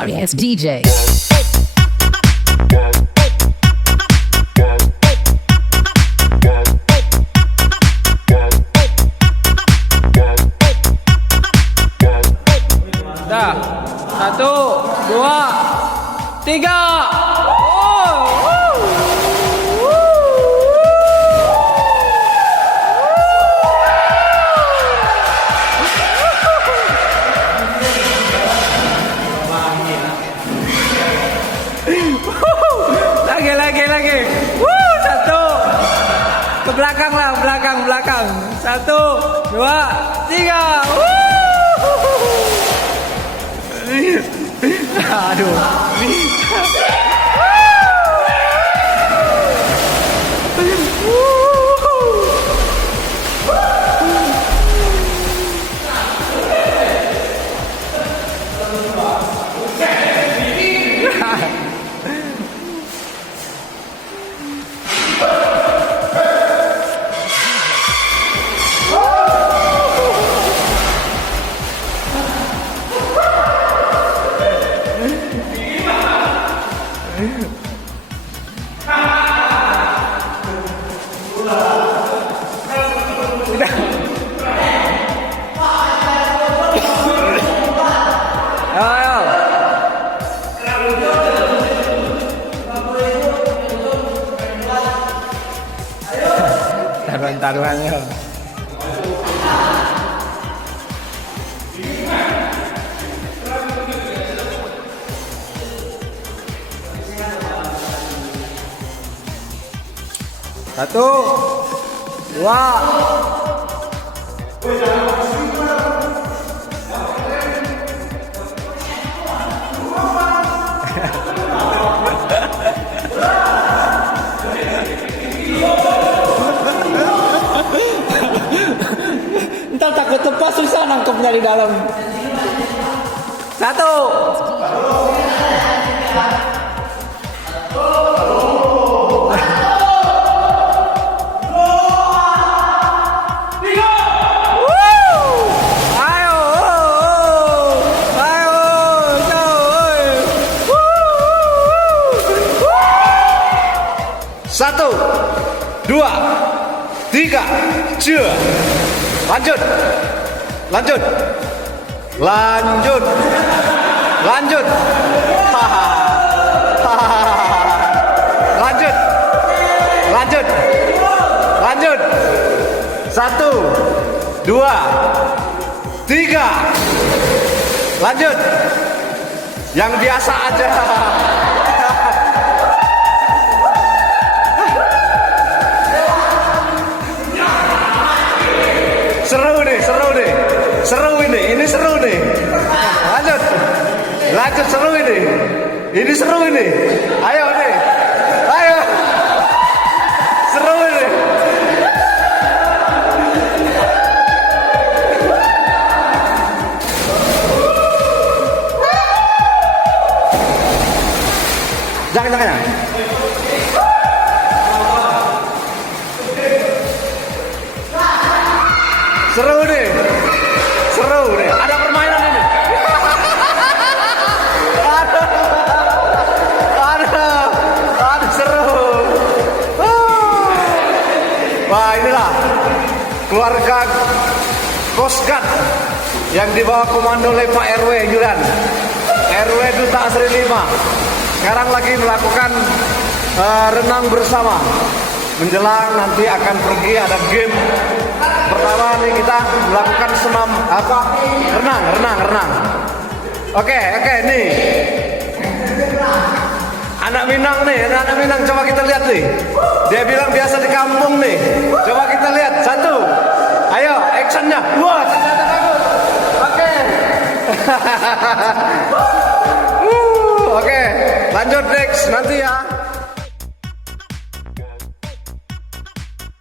sorry ass DJ. Dah, 1, 2, 3. Lagi. 1. Ke belakang lah, belakang. 1, 2, 3. Aduh. Taruhannya. Satu, dua. Ntar takut lepas susah nangkepnya di dalam. 1. Satu, dua, tiga, cie. Lanjut. Lanjut. 1, 2, 3. Lanjut. Yang biasa aja. Seru ini. Ini seru nih. Lanjut seru ini. Ini seru ini. Ayo nih. Ayo. Seru ini. Jangan. Seru nih. Ada permainan ini. Ada seru. Wah, inilah keluarga Coast Guard yang dibawa komando oleh Pak RW Yuran, RW Duta Asri 5. Sekarang lagi melakukan renang bersama. Menjelang nanti akan pergi ada game. Pertama nih kita melakukan senam renang. Oke, nih. Anak Minang coba kita lihat nih. Dia bilang biasa di kampung nih. Coba kita lihat. 1. Ayo, actionnya. Wah, ternyata bagus. Oke. Oke, lanjut next nanti ya.